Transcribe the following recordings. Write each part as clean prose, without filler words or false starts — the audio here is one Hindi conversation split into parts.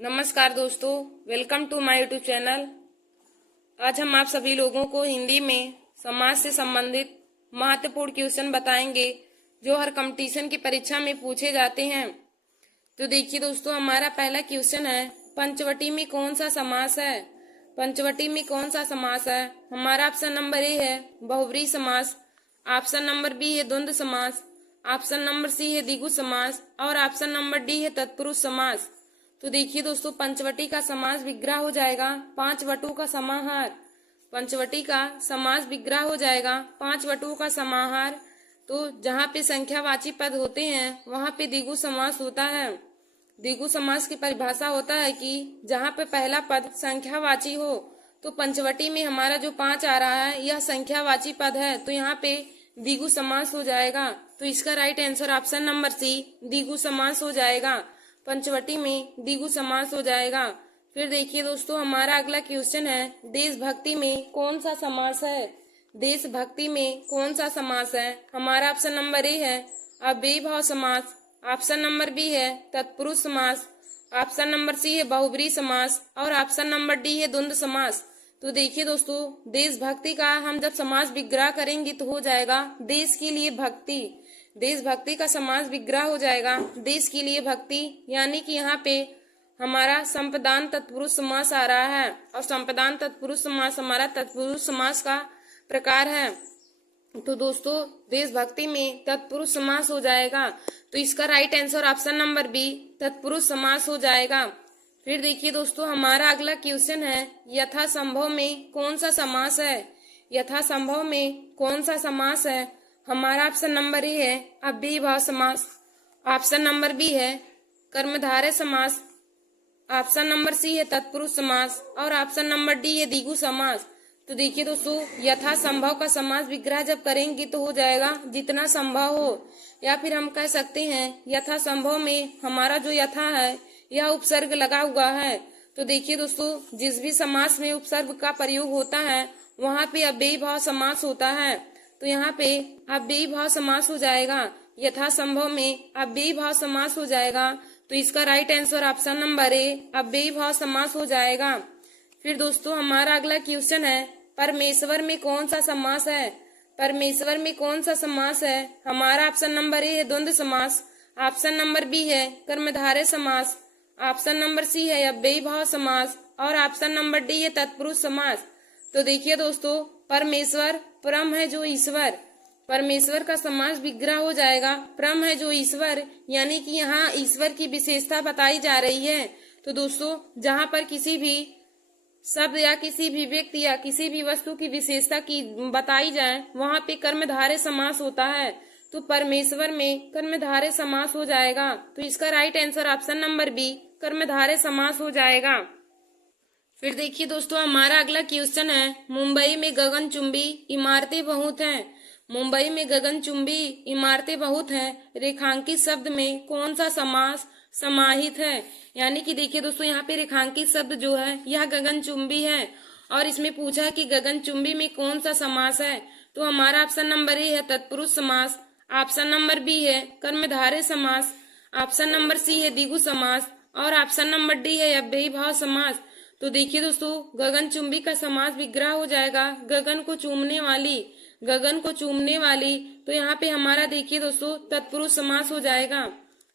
नमस्कार दोस्तों, welcome to my YouTube channel. आज हम आप सभी लोगों को हिंदी में समाज से संबंधित महत्वपूर्ण क्वेश्चन बताएंगे जो हर कंपटीशन की परीक्षा में पूछे जाते हैं। तो देखिए दोस्तों, हमारा पहला क्वेश्चन है, पंचवटी में कौन सा समास है? पंचवटी में कौन सा समास है? हमारा ऑप्शन नंबर ए है बहुव्रीहि समास, ऑप्शन नंबर बी है द्वंद्व समास, ऑप्शन नंबर सी है द्विगु समास और ऑप्शन नंबर डी है तत्पुरुष समास। तो देखिए दोस्तों, पंचवटी का समास विग्रह हो जाएगा पांच वटों का समाहार। पंचवटी का समास विग्रह हो जाएगा पांच वटों का समाहार। तो जहाँ पे संख्यावाची पद होते हैं वहां पे द्विगु समास होता है। द्विगु समास की परिभाषा होता है कि जहाँ पे पहला पद संख्यावाची हो। तो पंचवटी में हमारा जो पांच आ रहा है यह संख्यावाची पद है, तो यहाँ पे द्विगु समास हो जाएगा। तो इसका right answer option number C द्विगु समास हो जाएगा। पंचवटी में द्विगु समास हो जाएगा। फिर देखिए दोस्तों, हमारा अगला क्वेश्चन है, देशभक्ति में कौन सा समास है? देशभक्ति में कौन सा समास है? हमारा ऑप्शन नंबर ए है अव्ययी भाव समास, ऑप्शन नंबर बी है तत्पुरुष समास, ऑप्शन नंबर सी है बहुव्रीहि समास और ऑप्शन नंबर डी है द्वंद्व समास। तो देखिए दोस्तों, देशभक्ति का हम जब समास विग्रह करेंगे तो हो जाएगा देश के लिए भक्ति। देशभक्ति का समास विग्रह हो जाएगा देश के लिए भक्ति, यानी कि यहाँ पे हमारा संप्रदान तत्पुरुष समास आ रहा है और संप्रदान तत्पुरुष समास हमारा तत्पुरुष समास का प्रकार है। तो दोस्तों, देशभक्ति में तत्पुरुष समास हो जाएगा। तो इसका right answer option number B तत्पुरुष समास हो जाएगा। फिर देखिए दोस्तों, हमारा अगला क्वेश्चन है, यथासंभव में कौन सा समास है? यथासंभव में कौन सा समास है? हमारा ऑप्शन नंबर ए है अव्ययी भाव समास, ऑप्शन नंबर बी है कर्मधारय समास, ऑप्शन नंबर सी है तत्पुरुष समास और ऑप्शन नंबर डी है द्विगु समास। तो देखिए दोस्तों, यथासंभव का समास विग्रह जब करेंगे तो हो जाएगा जितना संभव हो, या फिर हम कह सकते हैं यथासंभव में हमारा जो यथा है यह उपसर्ग लगा हुआ है। तो देखिए दोस्तों, जिस भी समास में उपसर्ग का प्रयोग होता है वहां पे अव्ययी भाव समास होता है। तो यहाँ पे अव्ययी भाव समास हो जाएगा, यथासंभव में अव्ययी भाव समास हो जाएगा। तो इसका right answer option number A अव्ययी भाव समास हो जाएगा। फिर दोस्तों, हमारा अगला क्वेश्चन है, परमेश्वर में कौन सा समास है? परमेश्वर में कौन सा समास है? हमारा ऑप्शन नंबर ए है द्वंद्व समास, ऑप्शन नंबर बी है कर्मधारय समास, ऑप्शन नंबर सी है अव्ययी भाव समास और ऑप्शन नंबर डी है तत्पुरुष समास। तो देखिए दोस्तों, परमेश्वर परम है जो ईश्वर, परमेश्वर का समास विग्रह हो जाएगा परम है जो ईश्वर, यानी कि यहाँ ईश्वर की विशेषता बताई जा रही है। तो दोस्तों, जहाँ पर किसी भी शब्द या किसी भी व्यक्ति या किसी भी वस्तु की विशेषता की बताई जाए वहां पे कर्मधारय समास होता है। तो परमेश्वर में कर्मधारय समास हो जाएगा। तो इसका right answer option number B कर्मधारय समास हो जाएगा। फिर देखिए दोस्तों, हमारा अगला क्वेश्चन है, मुंबई में गगनचुंबी इमारतें बहुत हैं। मुंबई में गगनचुंबी इमारतें बहुत हैं, रेखांकित शब्द में कौन सा समास समाहित है? यानी कि देखिए दोस्तों, यहाँ पे रेखांकित शब्द जो है यह गगनचुंबी है और इसमें पूछा है कि गगनचुंबी में कौन सा समास है। तो हमारा ऑप्शन नंबर ए है तत्पुरुष समास, ऑप्शन नंबर बी है कर्मधारय समास, ऑप्शन नंबर सी है द्विगु समास और ऑप्शन नंबर डी है अव्ययी भाव समास। तो देखिए दोस्तों, गगनचुंबी का समास विग्रह हो जाएगा गगन को चूमने वाली, गगन को चूमने वाली। तो यहाँ पे हमारा देखिए दोस्तों तत्पुरुष समास हो जाएगा,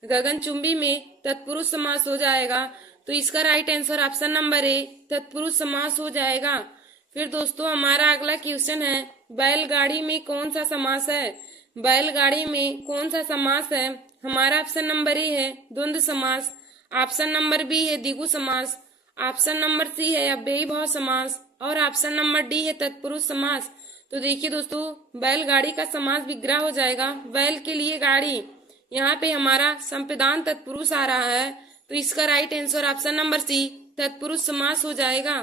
गगनचुंबी में तत्पुरुष समास हो जाएगा। तो इसका राइट आंसर ऑप्शन नंबर ए तत्पुरुष समास हो जाएगा। फिर दोस्तों, हमारा अगला क्वेश्चन है, बैलगाड़ी में कौन सा समास है? बैलगाड़ी में कौन सा समास है? हमारा ऑप्शन नंबर ए है द्वंद्व समास, ऑप्शन नंबर बी है द्विगु समास, ऑप्शन नंबर सी है अव्ययी भाव समास और ऑप्शन नंबर डी है तत्पुरुष समास। तो देखिए दोस्तों, बैलगाड़ी का समास विग्रह हो जाएगा बैल के लिए गाड़ी, यहाँ पे हमारा संप्रदान तत्पुरुष आ रहा है। तो इसका right answer option number C तत्पुरुष समास हो जाएगा,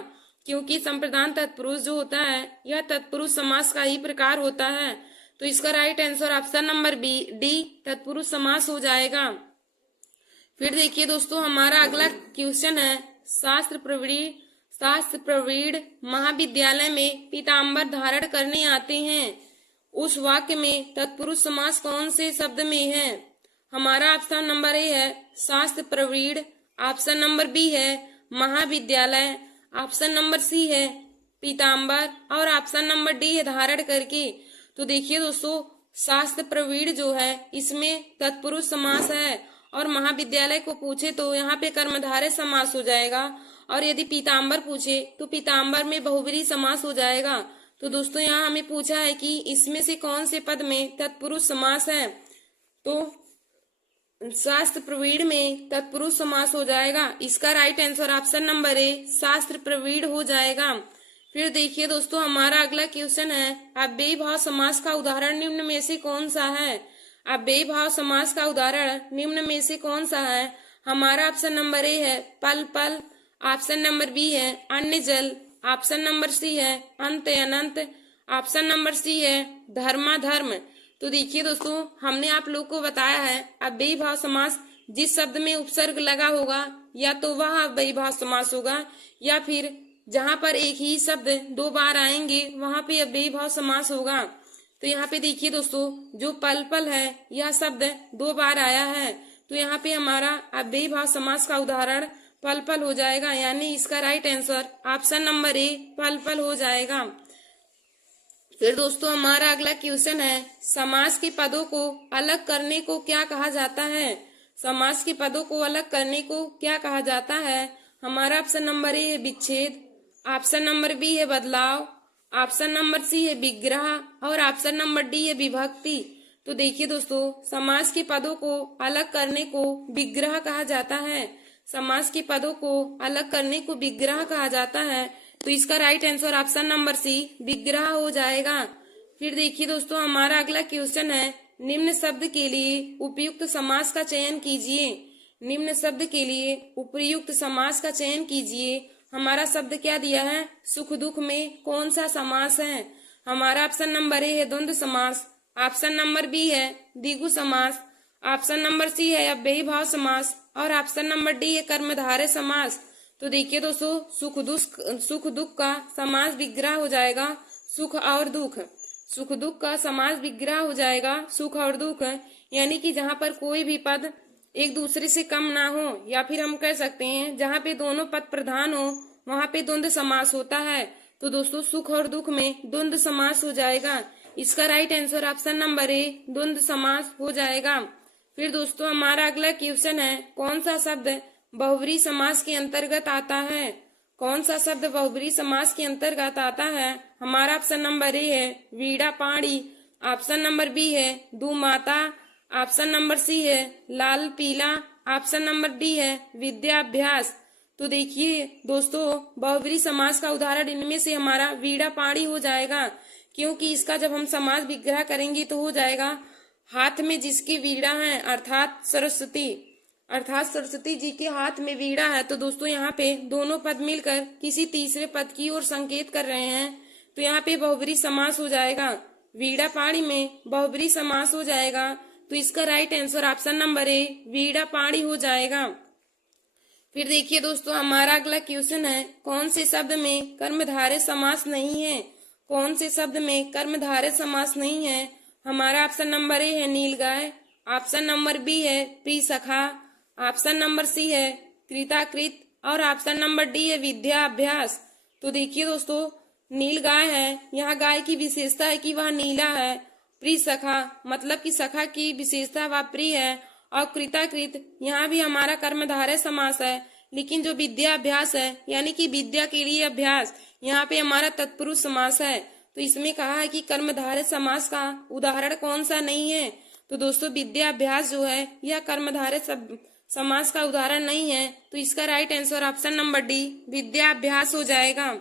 क्योंकि संप्रदान तत्पुरुष जो होता है यह तत्पुरुष समास का ही प्रकार होता है। तो इसका right answer option number B D तत्पुरुष समास हो जाएगा। फिर देखिए दोस्तों, हमारा अगला क्वेश्चन है, शास्त्र प्रवीण महाविद्यालय में पीताम्बर धारण करने आते हैं, उस वाक्य में तत्पुरुष समास कौन से शब्द में है? हमारा ऑप्शन नंबर ए है शास्त्र प्रवीण, ऑप्शन नंबर बी है महाविद्यालय, ऑप्शन नंबर सी है पीताम्बर और ऑप्शन नंबर डी है धारण करके। तो देखिए दोस्तों, शास्त्र प्रवीण जो है इसमें तत्पुरुष समास है और महाविद्यालय को पूछे तो यहाँ पे कर्मधारय समास हो जाएगा, और यदि पीताम्बर पूछे तो पीताम्बर में बहुव्रीहि समास हो जाएगा। तो दोस्तों यहाँ हमें पूछा है कि इसमें से कौन से पद में तत्पुरुष समास है, तो शास्त्र प्रवीण में तत्पुरुष समास हो जाएगा। इसका राइट आंसर ऑप्शन नंबर ए शास्त्र प्रवीण हो जाएगा। फिर देखिए दोस्तों, हमारा अगला क्वेश्चन है अव्ययी भाव समास का उदाहरण निम्न में से कौन सा है। अव्ययी भाव समास का उदाहरण निम्न में से कौन सा है। हमारा ऑप्शन नंबर ए है पल पल, ऑप्शन नंबर बी है अन्य जल, ऑप्शन नंबर सी है अंत अनंत, ऑप्शन नंबर सी है धर्माधर्म। तो देखिए दोस्तों, हमने आप लोग को बताया है अव्ययी भाव समास जिस शब्द में उपसर्ग लगा होगा या तो वह अव्ययी भाव समास होगा, या फिर जहां पर एक ही शब्द दो बार आएंगे वहां पे अव्ययी भाव समास होगा। तो यहाँ पे देखिए दोस्तों, जो पल पल है यह शब्द दो बार आया है, तो यहाँ पे हमारा अव्ययी भाव समास का उदाहरण पल पल हो जाएगा, यानी इसका राइट आंसर ऑप्शन नंबर ए पल पल हो जाएगा। फिर दोस्तों, हमारा अगला क्वेश्चन है समास के पदों को अलग करने को क्या कहा जाता है। समास के पदों को अलग करने को क्या कहा जाता है। हमारा ऑप्शन नंबर ए है विच्छेद, ऑप्शन नंबर बी है बदलाव, ऑप्शन नंबर सी है विग्रह और ऑप्शन नंबर डी है विभक्ति। तो देखिए दोस्तों, समास के पदों को अलग करने को विग्रह कहा जाता है। समास के पदों को अलग करने को विग्रह कहा जाता है, तो इसका right answer option number C विग्रह हो जाएगा। फिर देखिए दोस्तों, हमारा अगला क्वेश्चन है निम्न शब्द के लिए उपयुक्त समास का चयन कीजिए। निम्न शब्द के लिए उपयुक्त समास का चयन कीजिए। हमारा शब्द क्या दिया है, सुख दुख में कौन सा समास है। हमारा ऑप्शन नंबर ए है द्वंद्व समास, ऑप्शन नंबर बी है द्विगु समास, ऑप्शन नंबर सी है अव्ययी भाव समास और ऑप्शन नंबर डी है कर्मधारय समास। तो देखिए दोस्तों, सुख दुख का समास विग्रह हो जाएगा सुख और दुख। सुख दुख का समास विग्रह हो जाएगा सुख और दुख, यानी कि जहाँ पर कोई भी पद एक दूसरे से कम ना हो, या फिर हम कह सकते हैं जहाँ पे दोनों पद प्रधान हो वहां पे द्वंद्व समास होता है। तो दोस्तों, सुख और दुख में द्वंद्व समास हो जाएगा। इसका राइट आंसर ऑप्शन नंबर ए द्वंद्व समास हो जाएगा। फिर दोस्तों, हमारा अगला क्वेश्चन है कौन सा शब्द बहुव्रीहि समास के अंतर्गत आता है। कौन सा शब्द बहुव्रीहि समास के अंतर्गत आता है। हमारा ऑप्शन नंबर ए है वीणा पाणी, ऑप्शन नंबर बी है दुमाता, ऑप्शन नंबर सी है लाल पीला, ऑप्शन नंबर डी है विद्याभ्यास। तो देखिए दोस्तों, बहुव्रीहि समास का उदाहरण इनमें से हमारा वीणा पाणी हो जाएगा, क्योंकि इसका जब हम समास विग्रह करेंगे तो हो जाएगा हाथ में जिसकी वीणा है अर्थात सरस्वती जी के हाथ में वीणा है। तो दोस्तों, यहाँ पे दोनों पद मिलकर किसी तीसरे पद की ओर संकेत कर रहे हैं, तो यहाँ पे बहुव्रीहि समास हो जाएगा। वीणा पाणी में बहुव्रीहि समास हो जाएगा, तो इसका right answer option number A वीणा पाणी हो जाएगा। फिर देखिए दोस्तों, हमारा अगला क्वेश्चन है कौन से शब्द में कर्मधारय समास नहीं है। कौन से शब्द में कर्मधारय समास नहीं है। हमारा ऑप्शन नंबर ए है नीलगाय, ऑप्शन नंबर बी है प्रियसखा, ऑप्शन नंबर सी है कृताकृत और ऑप्शन नंबर डी है विद्याभ्यास। तो देखिए दोस्तों, नीलगाय है, यहाँ गाय की विशेषता है कि वह नीला है। प्रियसखा मतलब कि सखा की विशेषता वह प्रिय है, और कृताकृत यहाँ भी हमारा कर्मधारय समास है, लेकिन जो विद्याभ्यास है यानी कि विद्या के लिए अभ्यास, यहाँ पे हमारा तत्पुरुष समास है। तो इसमें कहा है कि कर्मधारय समास का उदाहरण कौन सा नहीं है। तो दोस्तों, विद्याभ्यास जो है यह कर्मधारय समास का उदाहरण नहीं है, तो इसका right answer option number D विद्याभ्यास हो जाएगा।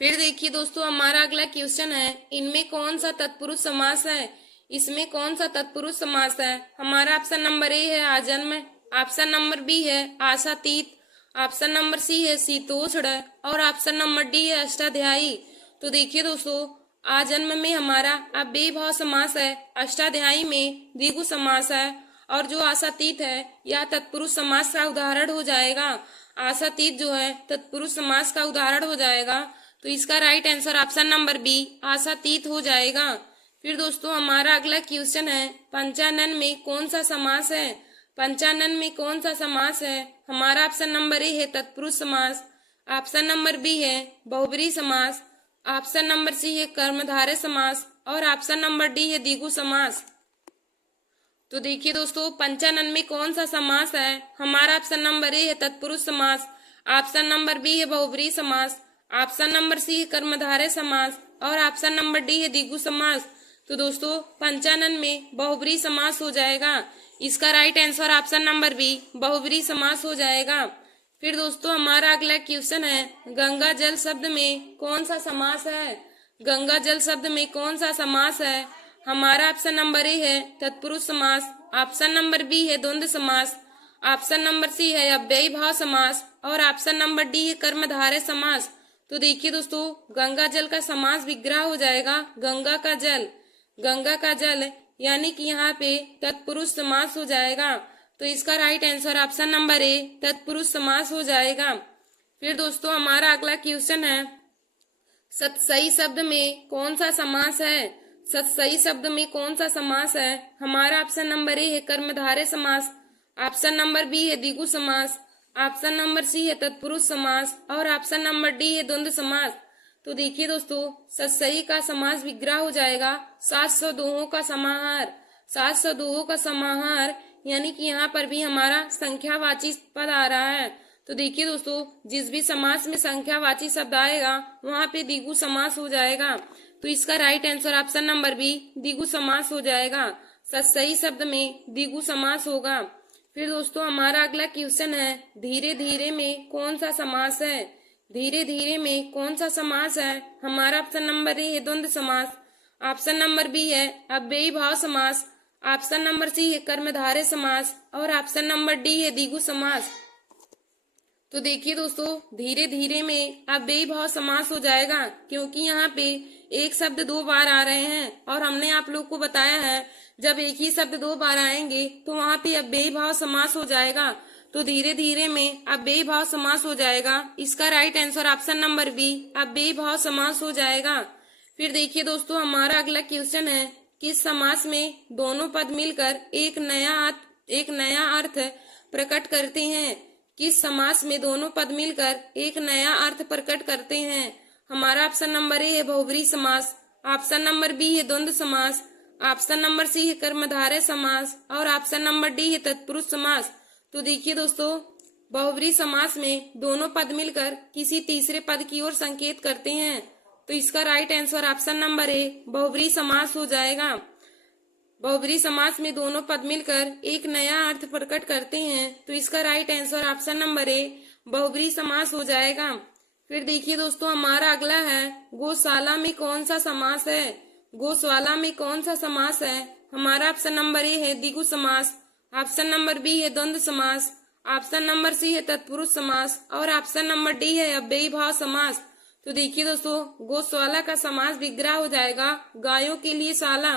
फिर देखिए दोस्तों, हमारा अगला क्वेश्चन है इनमें कौन सा तत्पुरुष समास है। इसमें कौन सा तत्पुरुष समास है। हमारा ऑप्शन नंबर ए है आजन्म, ऑप्शन नंबर बी है आशातीत, ऑप्शन नंबर सी है शीतोष्ण और ऑप्शन नंबर डी है अष्टाध्यायी। तो देखिए दोस्तों, आजन्म में हमारा अव्ययी भाव समास है, अष्टाध्यायी में द्विगु समास है, और जो आशातीत है यह तत्पुरुष समास का उदाहरण हो जाएगा। आशातीत जो है तत्पुरुष समास का उदाहरण हो जाएगा, तो इसका right answer option number B आशातीत हो जाएगा। फिर दोस्तों, हमारा अगला क्वेश्चन है पंचानन में कौन सा समास है। पंचानन में कौन सा समास है? हमारा ऑप्शन नंबर ए है तत्पुरुष समास, ऑप्शन नंबर बी है बहुब्रीहि समास, ऑप्शन नंबर सी है कर्मधारय समास और ऑप्शन नंबर डी है द्विगु समास। तो देखिए दोस्तों, पंचानन में कौन सा समास है? हमारा ऑप्शन नंबर ए है तत्पुरुष समास, ऑप्शन नंबर बी है बहुब्रीहि समास, ऑप्शन नंबर सी है कर्मधारय समास और ऑप्शन नंबर डी है द्विगु समास। तो दोस्तों, पंचानन में बहुब्रीहि समास हो जाएगा। इसका right answer option number B बहुब्रीहि समास हो जाएगा। फिर दोस्तों, हमारा अगला क्वेश्चन है, गंगा जल शब्द में कौन सा समास है? गंगा जल शब्द में कौन सा समास है? हमारा ऑप्शन नंबर ए है तत्पुरुष समास, ऑप्शन नंबर बी है द्वंद्व समास, ऑप्शन नंबर सी है अव्ययी भाव समास और ऑप्शन नंबर डी है कर्मधारय समास। तो देखिए दोस्तों, गंगा जल का समास विग्रह हो जाएगा गंगा का जल। गंगा का जल यानी कि यहाँ पे तत्पुरुष समास हो जाएगा। तो इसका राइट आंसर ऑप्शन नंबर ए तत्पुरुष समास हो जाएगा। फिर दोस्तों, हमारा अगला क्वेश्चन है, सतसई शब्द में कौन सा समास है? सतसई शब्द में कौन सा समास है? हमारा ऑप्शन नंबर ए है कर्मधारय समास, ऑप्शन नंबर बी है द्विगु समास, ऑप्शन नंबर सी है तत्पुरुष समास और ऑप्शन नंबर डी है द्वंद्व समास। तो देखिए दोस्तों, सतसई का समास विग्रह हो जाएगा 700 दोहों का समाहार। 700 दोहों का समाहार यानी कि यहाँ पर भी हमारा संख्यावाची पद आ रहा है। तो देखिए दोस्तों, जिस भी समास में संख्यावाची शब्द आएगा वहां पे द्विगु समास हो जाएगा। तो इसका right answer option number B द्विगु समास हो जाएगा। सतसई शब्द में द्विगु समास होगा। फिर दोस्तों, हमारा अगला क्वेश्चन है, धीरे धीरे में कौन सा समास है? धीरे धीरे में कौन सा समास है? हमारा ऑप्शन नंबर ए है द्वंद्व समास, ऑप्शन नंबर बी है अव्ययी भाव समास, ऑप्शन नंबर सी है कर्मधारय समास और ऑप्शन नंबर डी है द्विगु समास। तो देखिए दोस्तों, धीरे धीरे में अव्ययी भाव समास हो जाएगा क्योंकि यहाँ पे एक शब्द 2 बार आ रहे हैं और हमने आप लोग को बताया है जब एक ही शब्द 2 बार आएंगे तो वहां पे अव्ययी भाव समास हो जाएगा। तो धीरे धीरे में अव्ययी भाव समास हो जाएगा। इसका right answer option number B अव्ययी भाव समास हो जाएगा। फिर देखिए दोस्तों, हमारा अगला क्वेश्चन है, किस समास में दोनों पद मिलकर एक नया अर्थ प्रकट करते हैं? किस समास में दोनों पद मिलकर एक नया अर्थ प्रकट करते हैं? हमारा ऑप्शन नंबर ए है बहुब्रीहि समास, ऑप्शन नंबर बी है द्वंद्व समास, ऑप्शन नंबर सी है कर्मधारय समास और ऑप्शन नंबर डी है तत्पुरुष समास। तो देखिए दोस्तों, बहुब्रीहि समास में दोनों पद मिलकर किसी तीसरे पद की ओर संकेत करते हैं। तो इसका right answer option number A बहुब्रीहि समास हो जाएगा। बहुब्रीहि समास में दोनों पद मिलकर एक नया अर्थ प्रकट करते हैं। तो इसका right answer option number A बहुब्रीहि समास हो जाएगा। फिर देखिए दोस्तों, हमारा अगला है, गौशाला में कौन सा समास है? गौशाला में कौन सा समास है? हमारा ऑप्शन नंबर ए है द्विगु समास, ऑप्शन नंबर बी है द्वंद्व समास, ऑप्शन नंबर सी है तत्पुरुष समास और ऑप्शन नंबर डी है अव्ययी भाव समास। तो देखिए दोस्तों, गौशाला का समास विग्रह हो जाएगा गायों के लिए शाला।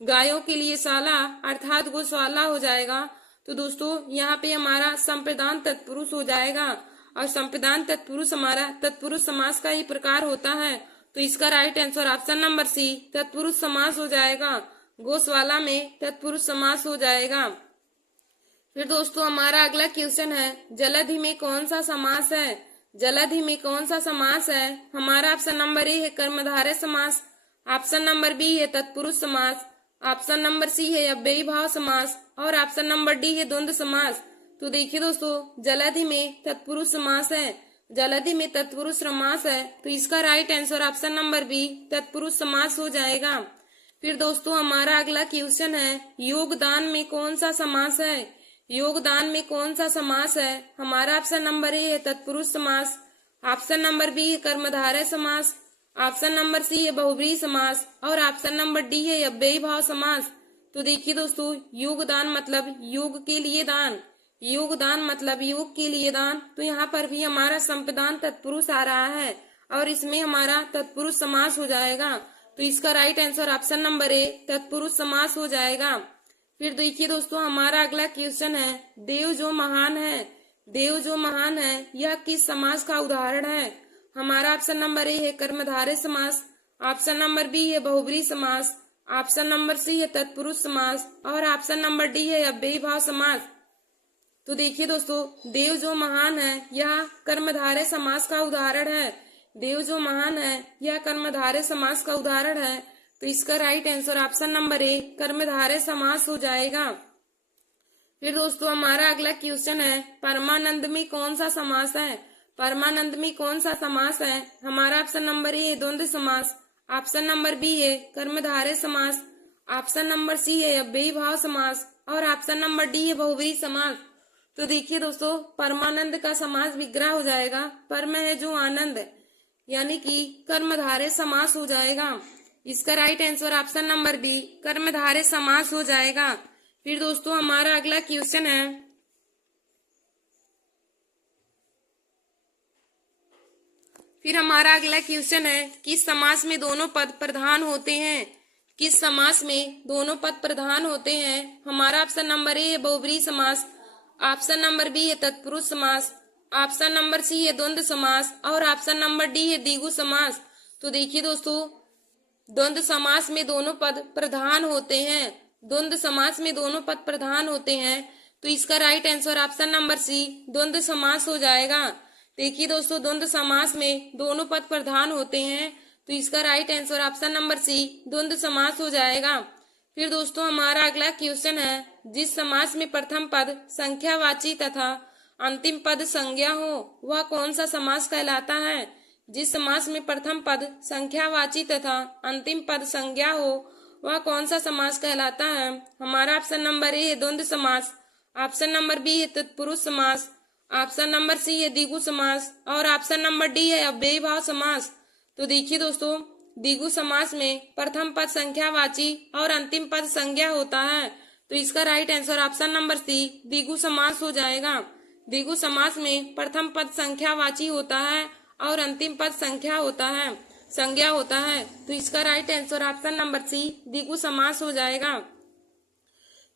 गायों के लिए शाला अर्थात गौशाला हो जाएगा। तो दोस्तों, यहाँ पे हमारा संप्रदान तत्पुरुष हो जाएगा और संप्रदान तत्पुरुष हमारा तत्पुरुष समास का ही प्रकार होता है। तो इसका right answer option number C तत्पुरुष समास हो जाएगा। गौशाला में तत्पुरुष समास हो जाएगा। फिर दोस्तों, हमारा अगला क्वेश्चन है, जलधि में कौन सा समास है? जलधि में कौन सा समास है? हमारा ऑप्शन नंबर ए है कर्मधारय समास, ऑप्शन नंबर बी है तत्पुरुष समास, ऑप्शन नंबर सी है अव्ययी भाव समास और ऑप्शन नंबर डी है द्वंद्व समास। तो देखिए दोस्तों, जलधि में तत्पुरुष समास है। जलधि में तत्पुरुष समास है। तो इसका right answer option number B तत्पुरुष समास हो जाएगा। फिर दोस्तों, हमारा अगला क्वेश्चन है, योगदान में कौन सा समास है? योगदान में कौन सा समास है? हमारा ऑप्शन नंबर ए है तत्पुरुष समास, ऑप्शन नंबर बी है कर्मधारय समास, ऑप्शन नंबर सी है बहुब्रीहि समास और ऑप्शन नंबर डी है अव्ययी भाव समास। तो देखिए दोस्तों, योगदान मतलब योग के लिए दान, योगदान मतलब योग के लिए दान। तो यहाँ पर भी हमारा संप्रदान तत्पुरुष आ रहा है और इसमें हमारा तत्पुरुष समास हो जाएगा। तो इसका राइट आंसर ऑप्शन नंबर ए तत्पुरुष समास हो जाएगा। फिर देखिए दोस्तों, हमारा अगला क्वेश्चन है, देव जो महान है, देव जो महान है यह किस समास का उदाहरण है? हमारा ऑप्शन नंबर ए है कर्मधारय समास, ऑप्शन नंबर बी है बहुब्रीहि समास, ऑप्शन नंबर सी है तत्पुरुष समास और ऑप्शन नंबर डी है अव्ययी भाव समास। तो देखिए दोस्तों, देव जो महान है यह कर्मधारय समास का उदाहरण है। देव जो महान है यह कर्मधारय समास का उदाहरण है। तो इसका right answer option number A कर्मधारय समास हो जाएगा। फिर दोस्तों हमारा अगला क्वेश्चन है, परमानंद में कौन सा समास है? परमानंद में कौन सा समास है? हमारा ऑप्शन नंबर ए द्वंद्व समास, ऑप्शन नंबर बी है कर्मधारय समास, ऑप्शन नंबर सी है अव्ययी भाव समास और ऑप्शन नंबर डी है बहुव्रीहि समास। तो देखिए दोस्तों, परमानंद का समास विग्रह हो जाएगा, परम है जो आनंद, यानी कि कर्मधारय समास हो जाएगा। इसका right answer option number B कर्मधारय समास हो जाएगा। फिर दोस्तों हमारा अगला क्वेश्चन है, किस समास में दोनों पद प्रधान होते हैं? किस समास में दोनों पद प्रधान होते हैं? हमारा ऑप्शन नंबर ए है बहुव्रीहि समास, ऑप्शन नंबर बी है तत्पुरुष समास, ऑप्शन नंबर सी है द्वंद्व समास और ऑप्शन नंबर डी है द्विगु समास। तो देखिए दोस्तों, द्वंद्व समास में दोनों पद प्रधान होते हैं। द्वंद्व समास में दोनों पद प्रधान होते हैं। तो इसका right answer option number C द्वंद्व समास हो जाएगा। देखिए दोस्तों, द्वंद्व समास में दोनों पद प्रधान होते हैं। तो इसका right answer option number C द्वंद्व समास हो जाएगा। फिर दोस्तों हमारा अगला क्वेश्चन है, जिस समास में प्रथम पद संख्यावाची तथा अंतिम पद संज्ञा हो वह कौन सा समास कहलाता है? जिस समास में प्रथम पद संख्यावाची तथा अंतिम पद संज्ञा हो वह कौन सा समास कहलाता है? हमारा ऑप्शन नंबर ए है द्वंद्व समास, ऑप्शन नंबर बी है तत्पुरुष समास, ऑप्शन नंबर सी है द्विगु समास और ऑप्शन नंबर डी है अव्ययी भाव समास। तो देखिए दोस्तों, द्विगु समास में प्रथम पद संख्यावाची और अंतिम पद संज्ञा होता है। तो इसका right answer option number C द्विगु समास हो जाएगा। द्विगु समास में प्रथम पद संख्यावाची होता है और अंतिम पद संज्ञा होता है। तो इसका right answer option number C द्विगु समास हो जाएगा।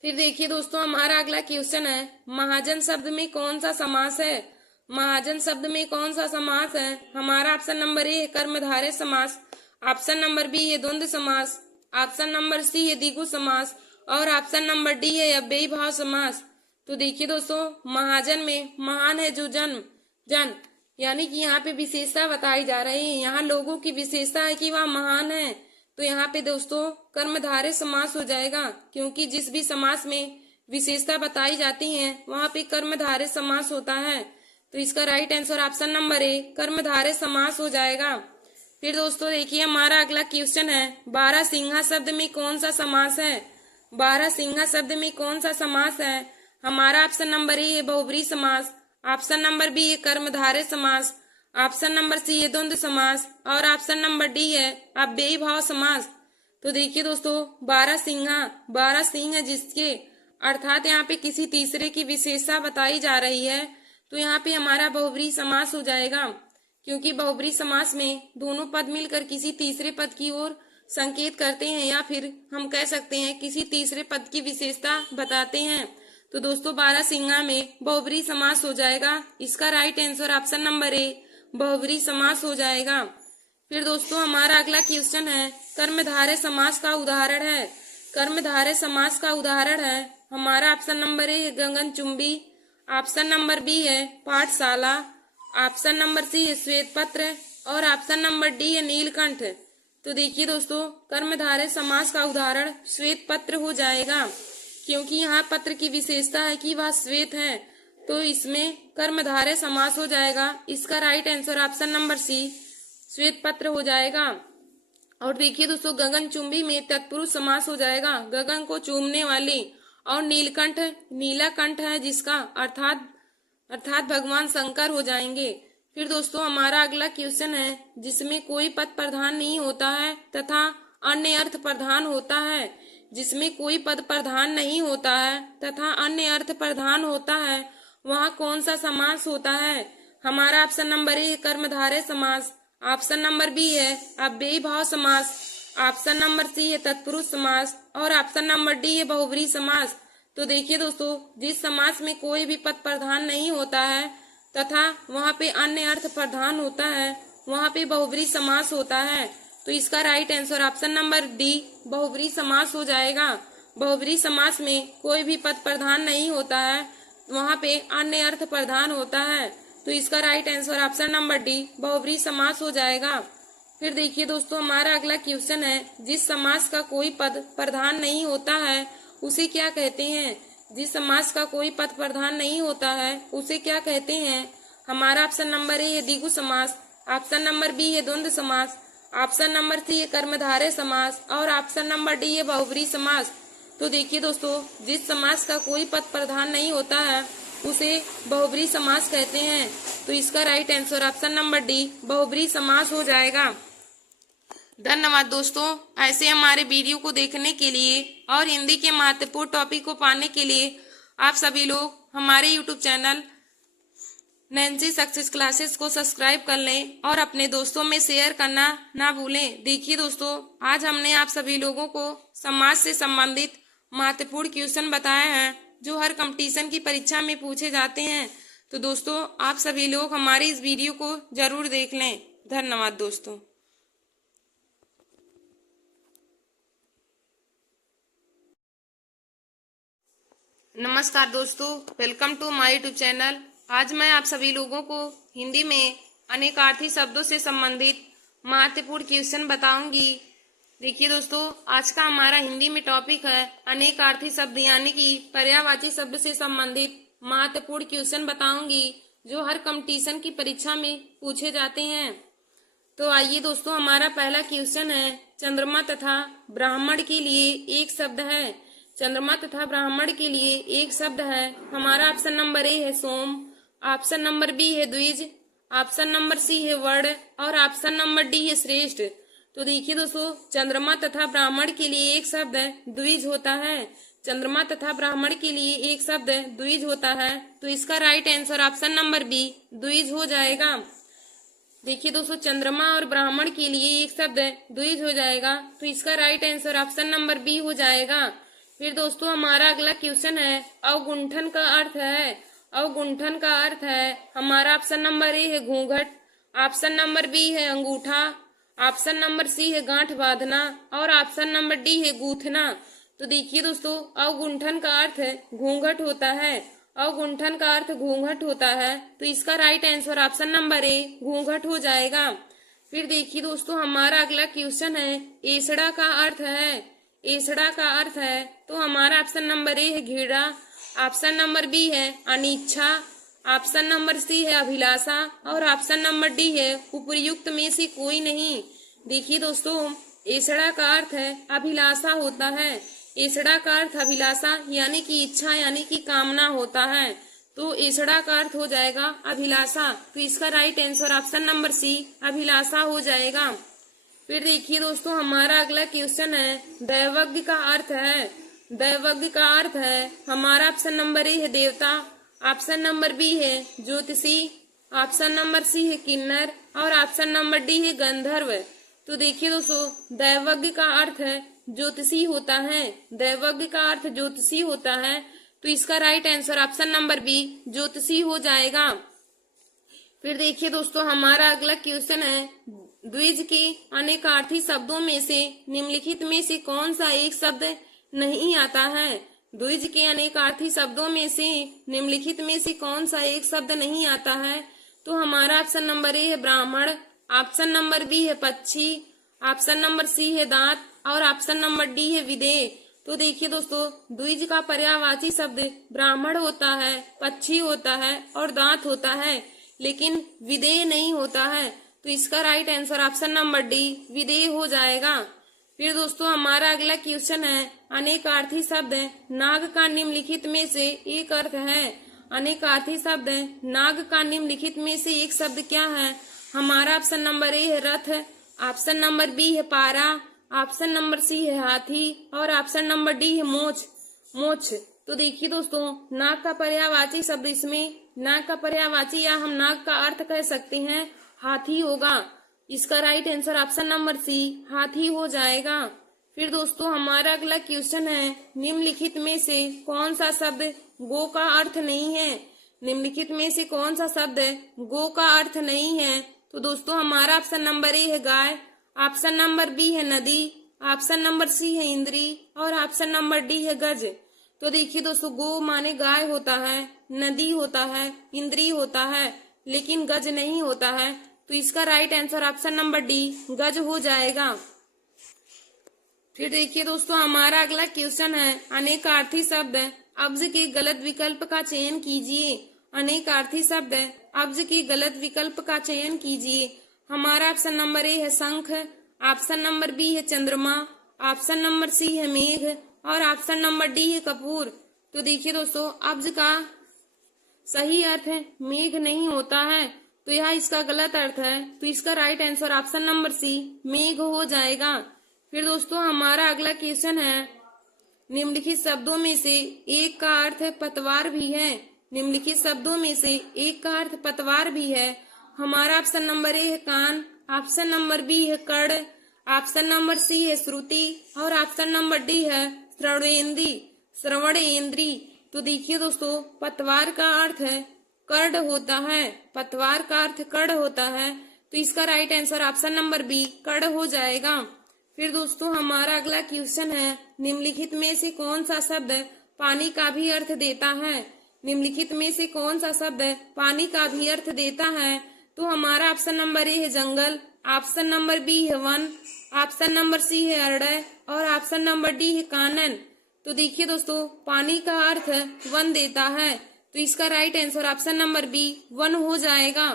फिर देखिए दोस्तों हमारा अगला क्वेश्चन है, महाजन शब्द में कौन सा समास है? महाजन शब्द में कौन सा समास है? हमारा ऑप्शन नंबर ए है कर्मधारय समास, ऑप्शन नंबर बी है द्वंद्व समास, ऑप्शन नंबर सी है द्विगु समास और ऑप्शन नंबर डी है अव्ययी भाव समास। तो देखिए दोस्तों, महाजन में महान है जो जन, यानी कि यहाँ पे विशेषता बताई जा रही है। यहाँ लोगों की विशेषता है कि वह महान है। तो यहाँ पे दोस्तों कर्मधारय समास हो जाएगा, क्योंकि जिस भी समास में विशेषता बताई जाती है वहाँ पे कर्मधारय समास होता है। तो इसका right answer option number A कर्मधारय समास हो जाएगा। फिर दोस्तों देखिए हमारा अगला क्वेश्चन है, बारहसिंहा शब्द में कौन सा समास है? बारहसिंहा शब्द में कौन सा समास है? हमारा ऑप्शन नंबर ए है बहुव्रीहि समास, ऑप्शन नंबर बी है कर्मधारय समास, ऑप्शन नंबर सी है द्वंद्व समास और ऑप्शन नंबर डी है अव्ययी भाव समास। तो देखिए दोस्तों, बारह सिंह है जिसके अर्थात यहाँ पे किसी तीसरे की विशेषता बताई जा रही है। तो यहाँ पे हमारा बहुव्रीहि समास हो जाएगा, क्योंकि बहुव्रीहि समास में दोनों पद मिलकर किसी तीसरे पद की ओर संकेत करते हैं, या फिर हम कह सकते हैं किसी तीसरे पद की विशेषता बताते हैं। तो दोस्तों बारहसिंहा में बहुव्रीहि समास हो जाएगा। इसका right answer option number A बहुव्रीहि समास हो जाएगा। फिर दोस्तों हमारा अगला क्वेश्चन है, कर्मधारय समास का उदाहरण है। कर्मधारय समास का उदाहरण है, हमारा ऑप्शन नंबर ए है गगनचुंबी, ऑप्शन नंबर बी है पाठशाला, ऑप्शन नंबर सी है श्वेत पत्र और ऑप्शन नंबर डी है नीलकंठ। तो देखिए दोस्तों, कर्मधारय समास का उदाहरण श्वेत पत्र हो जाएगा, क्योंकि यहाँ पत्र की विशेषता है कि वह श्वेत है। तो इसमें कर्मधारय समास हो जाएगा। इसका right answer option number C श्वेत पत्र हो जाएगा। और देखिए दोस्तों, गगनचुंबी में तत्पुरुष समास हो जाएगा, गगन को चूमने वाली, और नीलकंठ नीलाकंठ है जिसका अर्थात भगवान शंकर हो जाएंगे। फिर दोस्तों हमारा अगला क्वेश्चन है, जिसमें कोई पद प्रधान नहीं होता है तथा अन्य अर्थ प्रधान होता है। जिसमें कोई पद प्रधान नहीं होता है तथा अन्य अर्थ प्रधान होता है वहाँ कौन सा समास होता है? हमारा ऑप्शन नंबर ए है कर्मधारय समास, ऑप्शन नंबर बी है अव्ययी भाव समास, ऑप्शन नंबर सी है तत्पुरुष समास और ऑप्शन नंबर डी है बहुव्रीहि समास। तो देखिए दोस्तों, जिस समास में कोई भी पद प्रधान नहीं होता है तथा वहाँ पे अन्य अर्थ प्रधान होता है वहाँ पे बहुव्रीहि समास होता है। तो इसका right answer option number D बहुव्रीहि समास हो जाएगा। बहुव्रीहि समास में कोई भी पद प्रधान नहीं होता है वहां पे अन्य अर्थ प्रधान होता है। तो इसका right answer option number D बहुब्रीहि समास हो जाएगा। फिर देखिए दोस्तों, हमारा अगला क्वेश्चन है, जिस समास का कोई पद प्रधान नहीं होता है उसे क्या कहते हैं? जिस समास का कोई पद प्रधान नहीं होता है उसे क्या कहते हैं? हमारा ऑप्शन नंबर ए है द्विगु समास, ऑप्शन नंबर बी है द्वंद्व समास, ऑप्शन नंबर सी है कर्मधारय समास और ऑप्शन नंबर डी है बहुब्रीहि समास। तो देखिए दोस्तों, जिस समास का कोई पद प्रधान नहीं होता है उसे बहुब्रीहि समास कहते हैं। तो इसका right answer option number D बहुब्रीहि समास हो जाएगा। धन्यवाद दोस्तों, ऐसे हमारे वीडियो को देखने के लिए और हिंदी के महत्वपूर्ण टॉपिक को पाने के लिए आप सभी लोग हमारे YouTube channel Nancy success classes को सब्सक्राइब कर लें और अपने दोस्तों में शेयर करना ना भूलें। देखिए दोस्तों, आज हमने आप सभी लोगों को समाज से संबंधित महत्वपूर्ण क्वेश्चन बताए हैं जो हर कंपटीशन की परीक्षा में पूछे जाते हैं। तो दोस्तों, आप सभी लोग हमारी इस वीडियो को जरूर देख लें। धन्यवाद दोस्तों। नमस्कार दोस्तों, welcome to my YouTube channel. आज मैं आप सभी लोगों को हिंदी में अनेकार्थी शब्दों से संबंधित महत्वपूर्ण क्वेश्चन बताऊंगी। देखिए दोस्तों, आज का हमारा हिंदी में टॉपिक है अनेकार्थी शब्द, यानी कि पर्यायवाची शब्द से संबंधित महत्वपूर्ण क्वेश्चन बताऊंगी जो हर कंपटीशन की परीक्षा में पूछे जाते हैं। तो आइए दोस्तों, हमारा पहला क्वेश्चन है, चंद्रमा तथा ब्राह्मण के लिए एक शब्द है। चंद्रमा तथा ब्राह्मण के लिए एक शब्द है। हमारा ऑप्शन नंबर ए है सोम, ऑप्शन नंबर बी है द्विज, ऑप्शन नंबर सी है वर्ण और ऑप्शन नंबर डी है श्रेष्ठ। तो देखिए दोस्तों, चंद्रमा तथा ब्राह्मण के लिए एक शब्द द्विज होता है। चंद्रमा तथा ब्राह्मण के लिए एक शब्द द्विज होता है। तो इसका right answer option number B द्विज हो जाएगा। देखिए दोस्तों, चंद्रमा और ब्राह्मण के लिए एक शब्द द्विज हो जाएगा। तो इसका right answer option number B हो जाएगा। फिर दोस्तों, हमारा अगला क्वेश्चन है, अवगुंठन का अर्थ है। अवगुंठन का अर्थ है, हमारा ऑप्शन नंबर ए है घूंघट, ऑप्शन नंबर बी है अंगूठा, ऑप्शन नंबर सी है गांठ बांधना और ऑप्शन नंबर डी है गूंथना। तो देखिए दोस्तों, अवगुंठन का अर्थ घूंघट होता है। अवगुंठन का अर्थ घूंघट होता है। तो इसका राइट आंसर ऑप्शन नंबर ए घूंघट हो जाएगा। फिर देखिए दोस्तों, हमारा अगला क्वेश्चन है, एसड़ा का अर्थ है। एसड़ा का अर्थ है, तो हमारा ऑप्शन नंबर ए है घृणा, ऑप्शन नंबर बी है अनिच्छा, ऑप्शन नंबर सी है अभिलाषा और ऑप्शन नंबर डी है उपर्युक्त में से कोई नहीं। देखिए दोस्तों, एसड़ा का अर्थ है अभिलाषा होता है। एसड़ा का अर्थ अभिलाषा यानी कि इच्छा यानी कि कामना होता है। तो एसड़ा का अर्थ हो जाएगा अभिलाषा। तो इसका right answer option number C अभिलाषा हो जाएगा। फिर देखिए दोस्तों, हमारा अगला क्वेश्चन है, दैवज्ञ का अर्थ है। दैवज्ञ का अर्थ है, हमारा ऑप्शन नंबर ए है देवता, ऑप्शन नंबर बी है ज्योतिषी, ऑप्शन नंबर सी है किन्नर और ऑप्शन नंबर डी है गंधर्व। तो देखिए दोस्तों, दैवज्ञ का अर्थ है ज्योतिषी होता है। दैवज्ञ का अर्थ ज्योतिषी होता है। तो इसका right answer option number B ज्योतिषी हो जाएगा। फिर देखिए दोस्तों, हमारा अगला क्वेश्चन है, द्विज के अनेकार्थी शब्दों में से निम्नलिखित में से कौन सा एक शब्द नहीं आता है? द्विज के अनेकार्थी शब्दों में से निम्नलिखित में से कौन सा एक शब्द नहीं आता है? तो हमारा ऑप्शन नंबर ए है ब्राह्मण, ऑप्शन नंबर बी है पक्षी, ऑप्शन नंबर सी है दांत और ऑप्शन नंबर डी है विदेह। तो देखिए दोस्तों, द्विज का पर्यायवाची शब्द ब्राह्मण होता है, पक्षी होता है और दांत होता है, लेकिन विदेह नहीं होता है। तो इसका right answer option number D विदेह हो जाएगा। फिर दोस्तों, हमारा अगला क्वेश्चन है, अनेकार्थी शब्द नाग का निम्नलिखित में से एक अर्थ है। अनेकार्थी शब्द नाग का निम्नलिखित में से एक शब्द क्या है? हमारा ऑप्शन नंबर ए है रथ, ऑप्शन नंबर बी है पारा, ऑप्शन नंबर सी है हाथी और ऑप्शन नंबर डी है मोछ। तो देखिए दोस्तों, नाग का पर्यायवाची शब्द इसमें, नाग का पर्यायवाची या हम नाग का अर्थ कह सकते हैं हाथी होगा। इसका right answer option number C हाथी हो जाएगा। फिर दोस्तों, हमारा अगला क्वेश्चन है, निम्नलिखित में से कौन सा शब्द गो का अर्थ नहीं है? निम्नलिखित में से कौन सा शब्द गो का अर्थ नहीं है? तो दोस्तों, हमारा ऑप्शन नंबर ए है गाय, ऑप्शन नंबर बी है नदी, ऑप्शन नंबर सी है इंद्री और ऑप्शन नंबर डी है गज। तो देखिए दोस्तों, गो माने गाय होता है नदी होता है, इंद्री होता है, लेकिन गज नहीं होता है। तो इसका right answer option number D गज हो जाएगा। फिर देखिए दोस्तों, हमारा अगला क्वेश्चन है अनेकार्थी शब्द अब्ज के गलत विकल्प का चयन कीजिए। अनेकार्थी शब्द अब्ज के गलत विकल्प का चयन कीजिए। हमारा ऑप्शन नंबर ए है शंख, ऑप्शन नंबर बी है चंद्रमा, ऑप्शन नंबर सी है मेघ और ऑप्शन नंबर डी है कपूर। तो देखिए दोस्तों, अब्ज का सही अर्थ है मेघ नहीं होता है, तो यह इसका गलत अर्थ है। तो इसका right answer option number C मेघ हो जाएगा। फिर दोस्तों, हमारा अगला क्वेश्चन है निम्नलिखित शब्दों में से एक का अर्थ पतवार भी है। निम्नलिखित शब्दों में से एक का अर्थ पतवार भी है। हमारा ऑप्शन नंबर ए है कान, ऑप्शन नंबर बी है कड़, ऑप्शन नंबर सी है श्रुति और ऑप्शन नंबर डी है श्रवणेंद्री। तो देखिए दोस्तों, पतवार का अर्थ है कड़ होता है। पतवार का अर्थ कड़ होता है, तो इसका right answer option number B कड़ हो जाएगा। फिर दोस्तों, हमारा अगला क्वेश्चन है निम्नलिखित में से कौन सा शब्द पानी का भी अर्थ देता है। निम्नलिखित में से कौन सा शब्द पानी का भी अर्थ देता है। तो हमारा ऑप्शन नंबर ए है जंगल, ऑप्शन नंबर बी है वन, ऑप्शन नंबर सी है अरण्य और ऑप्शन नंबर डी है कानन। तो देखिए दोस्तों, पानी का अर्थ वन देता है, तो इसका right answer option number B वन हो जाएगा।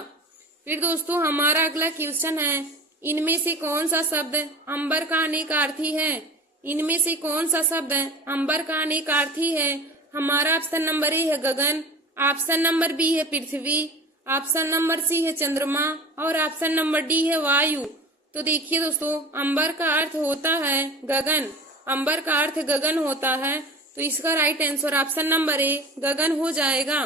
फिर दोस्तों, हमारा अगला क्वेश्चन है इनमें से कौन सा शब्द अंबर का अनेकार्थी है। इनमें से कौन सा शब्द अंबर का अनेकार्थी है। हमारा ऑप्शन नंबर ए है गगन, ऑप्शन नंबर बी है पृथ्वी, ऑप्शन नंबर सी है चंद्रमा और ऑप्शन नंबर डी है वायु। तो देखिए दोस्तों, अंबर का अर्थ होता है गगन। अंबर का अर्थ गगन होता है, तो इसका right answer option number A गगन हो जाएगा।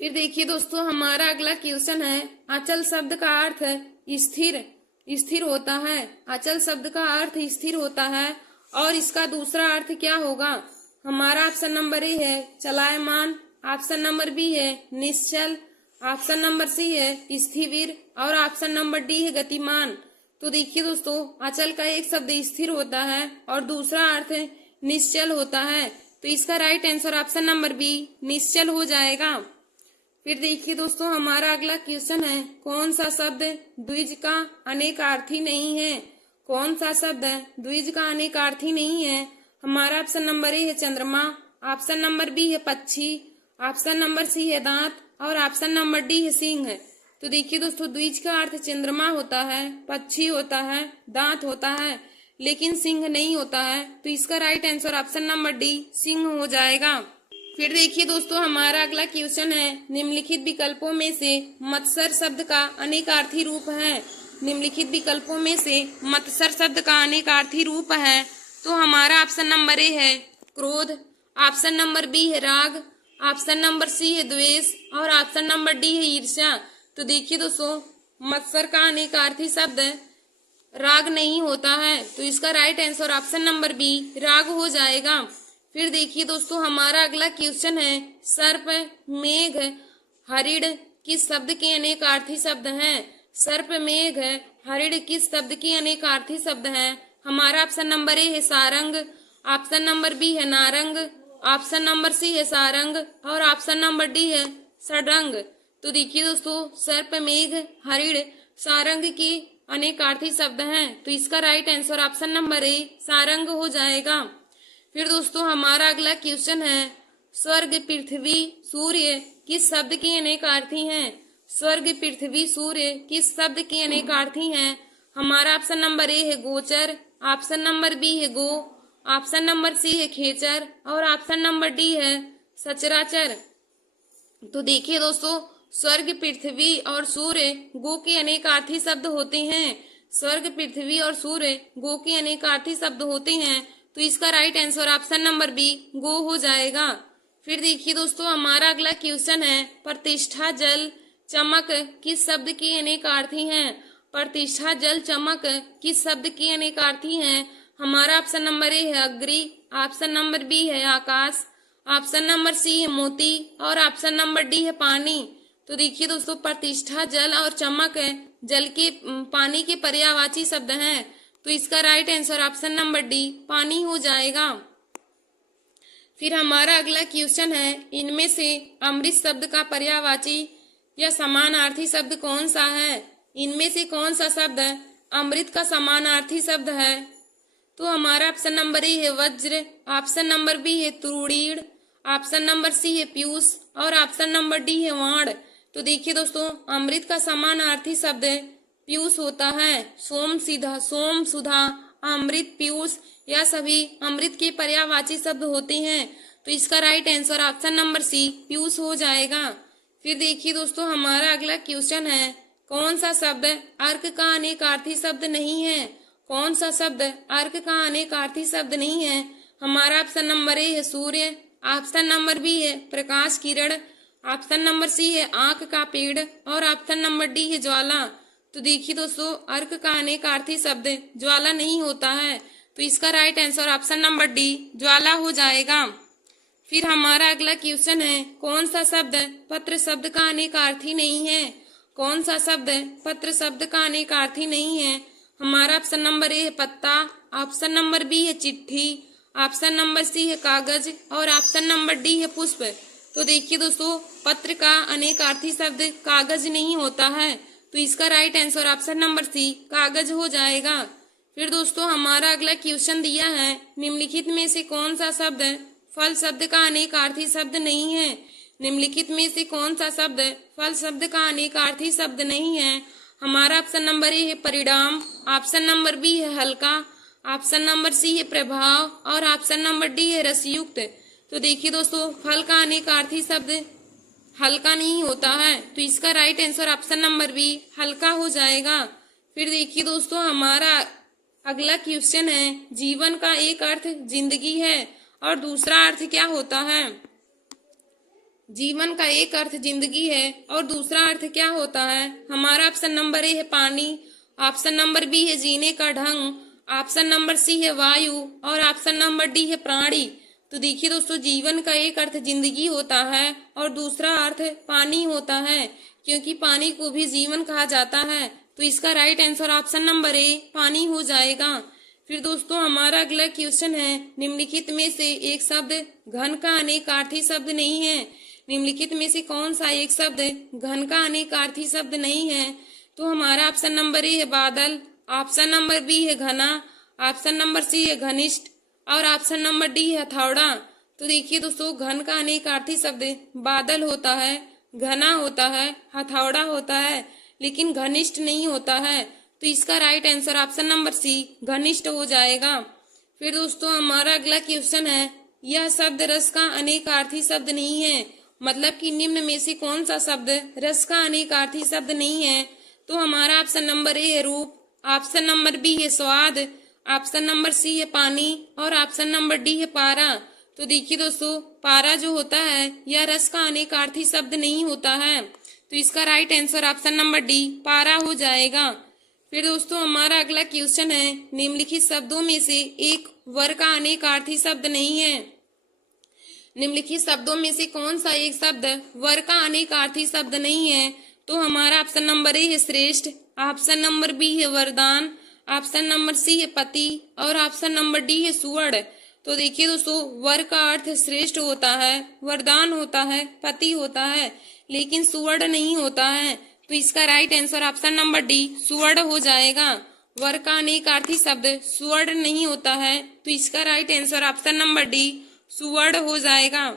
फिर देखिए दोस्तों, हमारा अगला क्वेश्चन है अचल शब्द का अर्थ स्थिर होता है। अचल शब्द का अर्थ स्थिर होता है और इसका दूसरा अर्थ क्या होगा। हमारा ऑप्शन नंबर ए है चलायमान, ऑप्शन नंबर बी है निश्चल, ऑप्शन नंबर सी है स्थिर और ऑप्शन नंबर डी है गतिमान। तो देखिए दोस्तों, अचल का एक शब्द स्थिर होता है और दूसरा अर्थ निश्चल होता है, तो इसका right answer option number B निश्चल हो जाएगा। फिर देखिए दोस्तों, हमारा अगला क्वेश्चन है कौन सा शब्द द्विज का अनेकार्थी नहीं है। कौन सा शब्द द्विज का अनेकार्थी नहीं है। हमारा ऑप्शन नंबर ए है चंद्रमा, ऑप्शन नंबर बी है पक्षी, ऑप्शन नंबर सी है दांत और ऑप्शन नंबर डी है सिंह। तो देखिए दोस्तों, द्विज का अर्थ चंद्रमा होता है, पक्षी होता है, दांत होता है, लेकिन सिंह नहीं होता है, तो इसका right answer option number D Singh हो जाएगा। फिर देखिए दोस्तों, हमारा अगला क्वेश्चन है निम्नलिखित विकल्पों में से मत्सर शब्द का अनेकार्थी रूप है। निम्नलिखित विकल्पों में से मत्सर शब्द का अनेकार्थी रूप है। तो हमारा ऑप्शन नंबर ए है क्रोध, ऑप्शन नंबर बी है राग, ऑप्शन नंबर सी है द्वेष और ऑप्शन नंबर डी है ईर्ष्या। तो देखिए दोस्तों, मत्सर का अनेकार्थी शब्द राग नहीं होता है, तो इसका right answer option number B राग हो जाएगा। फिर देखिए दोस्तों, हमारा अगला क्वेश्चन है सर्प, मेघ, हरिण किस शब्द के अनेकार्थी शब्द हैं। सर्प, मेघ, हरिण किस शब्द के अनेकार्थी शब्द हैं। हमारा ऑप्शन नंबर ए है सारंग, ऑप्शन नंबर बी है नारंग, ऑप्शन नंबर सी है सारंग और ऑप्शन नंबर डी है सडंग। तो देखिए दोस्तों, सर्प, मेघ, हरिण, सारंग के अनेकार्थी शब्द हैं, तो इसका राइट आंसर ऑप्शन नंबर ए सारंग हो जाएगा। फिर दोस्तों, हमारा अगला क्वेश्चन है स्वर्ग, पृथ्वी, सूर्य किस शब्द के अनेकार्थी हैं। स्वर्ग, पृथ्वी, सूर्य किस शब्द के अनेकार्थी हैं। हमारा ऑप्शन नंबर ए है गोचर, ऑप्शन नंबर बी है गो, ऑप्शन नंबर सी है खेचर और ऑप्शन नंबर डी है सचराचर। तो देखिए दोस्तों, स्वर्ग, पृथ्वी और सूर्य गो के अनेकार्थी शब्द होते हैं। स्वर्ग, पृथ्वी और सूर्य गो के अनेकार्थी शब्द होते हैं, तो इसका right answer option number B गो हो जाएगा। फिर देखिए दोस्तों, हमारा अगला क्वेश्चन है प्रतिष्ठा, जल, चमक किस शब्द के अनेकार्थी हैं। प्रतिष्ठा, जल, चमक किस शब्द के अनेकार्थी हैं। हमारा ऑप्शन नंबर ए है अग्नि, ऑप्शन नंबर बी है आकाश, ऑप्शन नंबर सी है मोती और ऑप्शन नंबर डी है पानी। तो देखिए दोस्तों, प्रतिष्ठा, जल और चमक जल के पानी के पर्यायवाची शब्द हैं, तो इसका right answer option number D पानी हो जाएगा। फिर हमारा अगला क्वेश्चन है, इनमें से अमृत शब्द का पर्यायवाची या समानार्थी शब्द कौन सा है? इनमें से कौन सा शब्द अमृत का समानार्थी शब्द है? तो हमारा ऑप्शन नंबर ए है वज्र, ऑप्शन नंबर बी है तुरीण, ऑप्शन नंबर सी है पीयूष और ऑप्शन नंबर डी है वाण। तो देखिए दोस्तों, अमृत का समानार्थी शब्द पीयूष होता है। सोम सीधा, सोम सुधा, अमृत, पीयूष यह सभी अमृत के पर्यायवाची शब्द होते हैं। तो इसका right answer option number C पीयूष हो जाएगा। फिर देखिए दोस्तों, हमारा अगला क्वेश्चन है, कौन सा शब्द अर्क का अनेकार्थी शब्द नहीं है? कौन सा शब्द अर्क का अनेकार्थी शब्द नहीं है? हमारा ऑप्शन नंबर ए है सूर्य, ऑप्शन नंबर बी है प्रकाश किरण, ऑप्शन नंबर सी है आंख का पेड़ और ऑप्शन नंबर डी है ज्वाला। तो देखिए दोस्तों, अर्क का अनेकार्थी शब्द ज्वाला नहीं होता है। तो इसका right answer option number D ज्वाला हो जाएगा। फिर हमारा अगला क्वेश्चन है, कौन सा शब्द पत्र शब्द का अनेकार्थी नहीं है? कौन सा शब्द पत्र शब्द का अनेकार्थी नहीं है? हमारा ऑप्शन नंबर ए है पत्ता, ऑप्शन नंबर बी है चिट्ठी, ऑप्शन नंबर सी है कागज और ऑप्शन नंबर डी है पुष्प। तो देखिए दोस्तों, पत्र का अनेकार्थी शब्द कागज नहीं होता है। तो इसका right answer option number C कागज हो जाएगा। फिर दोस्तों, हमारा अगला क्वेश्चन दिया है, निम्नलिखित में से कौन सा शब्द फल शब्द का अनेकार्थी शब्द नहीं है? निम्नलिखित में से कौन सा शब्द फल शब्द का अनेकार्थी शब्द नहीं है? हमारा ऑप्शन नंबर ए है परिणाम, ऑप्शन नंबर बी है हल्का, ऑप्शन नंबर सी है प्रभाव और ऑप्शन नंबर डी है रसयुक्त। तो देखिए दोस्तों, फल का अनेकार्थी शब्द हल्का नहीं होता है। तो इसका right answer option number B हल्का हो जाएगा। फिर देखिए दोस्तों, हमारा अगला क्वेश्चन है, जीवन का एक अर्थ जिंदगी है और दूसरा अर्थ क्या होता है? जीवन का एक अर्थ जिंदगी है और दूसरा अर्थ क्या होता है? हमारा ऑप्शन नंबर ए है पानी, ऑप्शन नंबर बी है जीने का ढंग, ऑप्शन नंबर सी है वायु और ऑप्शन नंबर डी है प्राणी। तो देखिए दोस्तों, जीवन का एक अर्थ जिंदगी होता है और दूसरा अर्थ पानी होता है, क्योंकि पानी को भी जीवन कहा जाता है। तो इसका राइट आंसर ऑप्शन नंबर ए पानी हो जाएगा। फिर दोस्तों, हमारा अगला क्वेश्चन है, निम्नलिखित में से एक शब्द घन का अनेकार्थी शब्द नहीं है? निम्नलिखित में से कौन सा एक शब्द घन का अनेकार्थी शब्द नहीं है? तो हमारा ऑप्शन नंबर ए है बादल, ऑप्शन नंबर बी है घना, ऑप्शन नंबर सी है घनिष्ठ और ऑप्शन नंबर डी है हथौड़ा। तो देखिए दोस्तों, घन का अनेकार्थी शब्द बादल होता है, घना होता है, हथौड़ा होता है, लेकिन घनिष्ठ नहीं होता है। तो इसका right answer option number C घनिष्ठ हो जाएगा। फिर दोस्तों, हमारा अगला क्वेश्चन है, यह शब्द रस का अनेकार्थी शब्द नहीं है। मतलब कि निम्न में से कौन सा शब्द रस का अनेकार्थी शब्द नहीं है? तो हमारा ऑप्शन नंबर ए है रूप, ऑप्शन नंबर बी है स्वाद, ऑप्शन नंबर सी है पानी और ऑप्शन नंबर डी है पारा। तो देखिए दोस्तों, पारा जो होता है यह रस का अनेकार्थी शब्द नहीं होता है। तो इसका right answer option number D पारा हो जाएगा। फिर दोस्तों, हमारा अगला क्वेश्चन है, निम्नलिखित शब्दों में से एक वर का अनेकार्थी शब्द नहीं है। निम्नलिखित शब्दों में से कौन सा एक शब्द वर का अनेकार्थी शब्द नहीं है? तो हमारा ऑप्शन नंबर ए है श्रेष्ठ, ऑप्शन नंबर बी है वरदान, ऑप्शन नंबर सी है पति और ऑप्शन नंबर डी है सुवर्ण। तो देखिए दोस्तों, वर का अर्थ श्रेष्ठ होता है, वरदान होता है, पति होता है, लेकिन सुवर्ण नहीं होता है। तो इसका right answer option number D सुवर्ण हो जाएगा। वर का अनेकार्थी शब्द सुवर्ण नहीं होता है। तो इसका right answer option number D सुवर्ण हो जाएगा।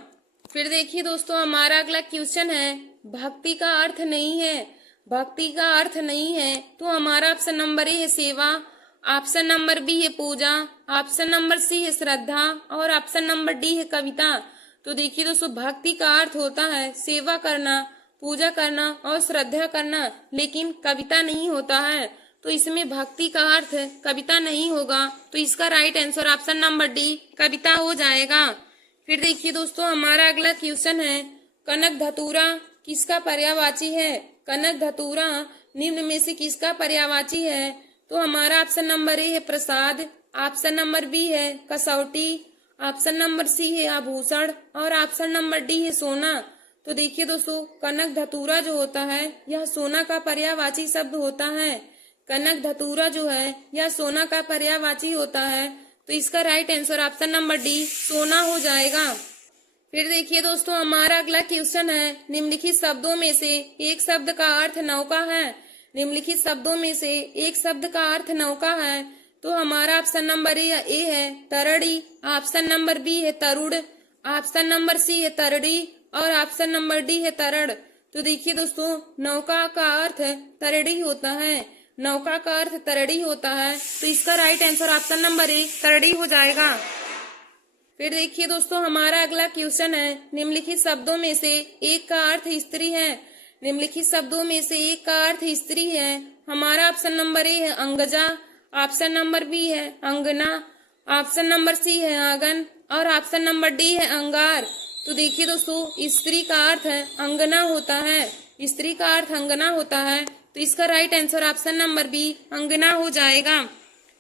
फिर देखिए दोस्तों, हमारा अगला क्वेश्चन है, भक्ति का अर्थ नहीं है। भक्ति का अर्थ नहीं है। तो हमारा ऑप्शन नंबर ए है सेवा, ऑप्शन नंबर बी है पूजा, ऑप्शन नंबर सी है श्रद्धा और ऑप्शन नंबर डी है कविता। तो देखिए दोस्तों, भक्ति का अर्थ होता है सेवा करना, पूजा करना और श्रद्धा करना, लेकिन कविता नहीं होता है। तो इसमें भक्ति का अर्थ कविता नहीं होगा। तो इसका right answer option number D कविता हो जाएगा। फिर देखिए दोस्तों, हमारा अगला क्वेश्चन है, कनक धतूरा किसका पर्यायवाची है? कनक धतूरा निम्न में से किसका पर्यायवाची है? तो हमारा ऑप्शन नंबर ए है प्रसाद, ऑप्शन नंबर बी है कसौटी, ऑप्शन नंबर सी है आभूषण और ऑप्शन नंबर डी है सोना। तो देखिए दोस्तों, कनक धतूरा जो होता है यह सोना का पर्यायवाची शब्द होता है। कनक धतूरा जो है यह सोना का पर्यायवाची होता है। तो इसका right answer option number D सोना हो जाएगा। फिर देखिए दोस्तों, हमारा अगला क्वेश्चन है, निम्नलिखित शब्दों में से एक शब्द का अर्थ नौका है। निम्नलिखित शब्दों में से एक शब्द का अर्थ नौका है। तो हमारा ऑप्शन नंबर ए है तरड़ी, ऑप्शन नंबर बी है तरुड़, ऑप्शन नंबर सी है तरड़ी और ऑप्शन नंबर डी है तरड़। तो देखिए दोस्तों, नौका का अर्थ तरड़ी होता है। नौका का अर्थ तरड़ी होता है, तो इसका right answer option number A तरड़ी हो जाएगा। फिर देखिए दोस्तों, हमारा अगला क्वेश्चन है, निम्नलिखित शब्दों में से एक का अर्थ स्त्री है। निम्नलिखित शब्दों में से एक का अर्थ स्त्री है। हमारा ऑप्शन नंबर ए है अंगजा, ऑप्शन नंबर बी है अंगना, ऑप्शन नंबर सी है आंगन और ऑप्शन नंबर डी है अंगार। तो देखिए दोस्तों, स्त्री का अर्थ है अंगना होता है। स्त्री का अर्थ अंगना होता है, तो इसका right answer option number B अंगना हो जाएगा।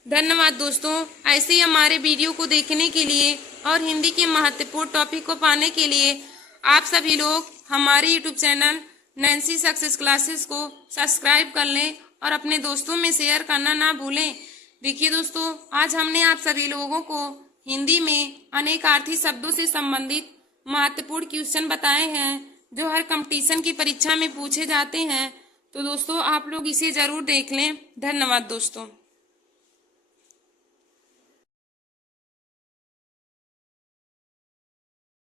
धन्यवाद दोस्तों। ऐसे ही हमारे वीडियो को देखने के लिए और हिंदी के महत्वपूर्ण टॉपिक को पाने के लिए आप सभी लोग हमारे YouTube channel Nancy success classes को सब्सक्राइब कर लें और अपने दोस्तों में शेयर करना ना भूलें। देखिए दोस्तों, आज हमने आप सभी लोगों को हिंदी में अनेकार्थी शब्दों से संबंधित महत्वपूर्ण क्वेश्चन बताए हैं जो हर कंपटीशन की परीक्षा में पूछे जाते हैं। तो दोस्तों, आप लोग इसे जरूर देख लें। धन्यवाद दोस्तों।